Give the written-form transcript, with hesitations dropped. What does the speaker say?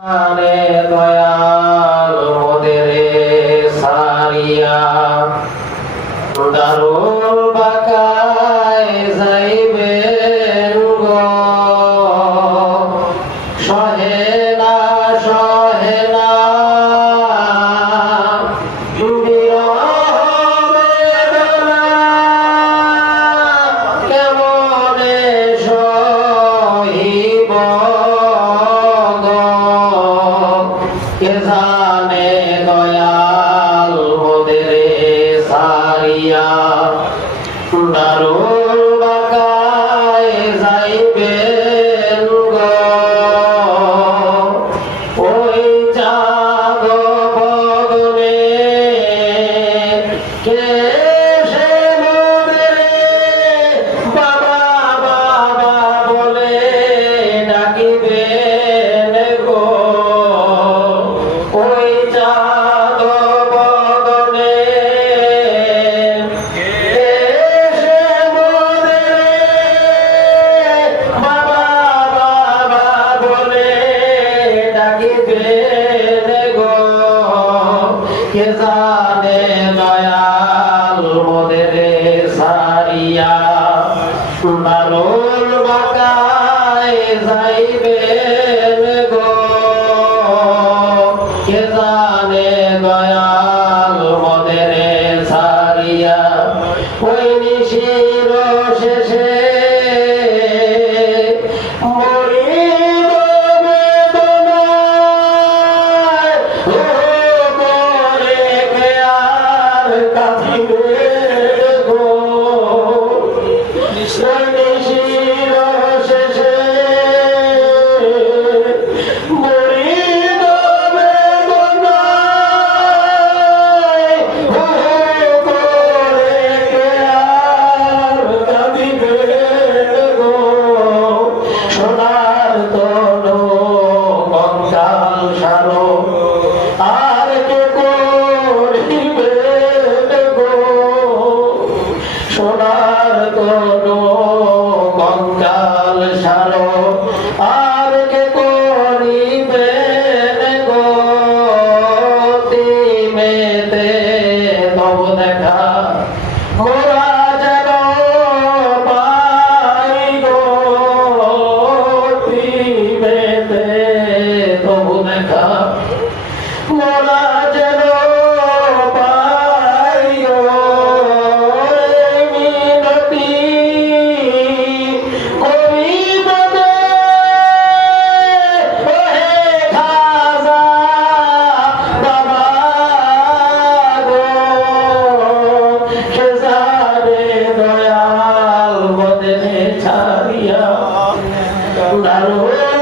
আনে দয়াল মোদেরে সারিয়া দারুল বাকায় যাইবেন গো সহে না কেমনে সহিব কে জানে দয়াল মোদেরে সারিয়া দারুল বাকায় যাইবেন গো ওই চাঁদ বদনে কে সে মোদেরে বাবা বাবা বলে ডাকিবেন গো ওই চাঁদ বদনে কে সে মোদেরে বাবা বাবা বলে ডাকিবেন গো কে জানে দয়াল মোদেরে সারিয়া দারুল বাকায় যাইবেন গো কে জানে দয়াল মোদেরে সারিয়া ওই নিশির শেষে মরিব বেদনায় করে কে আর কাঁদিবে গো নিশির শেষে মরিব বেদনায় করে কে আর কাঁদিবে গো সোনার তনু কঙ্কাল সারো আর কে করিবে গো সোনার তনু কঙ্কাল সারো আর কে করিবে গো তিমেতে তব দেখা মোরা যেন পাই গো তিমেতে তব দেখা মোরা যেন পাই গো এই মিনতি করিব গে ওহে খাজা বাবা গো কে জানে দয়াল মোদেরে ছাড়িয়া দারুল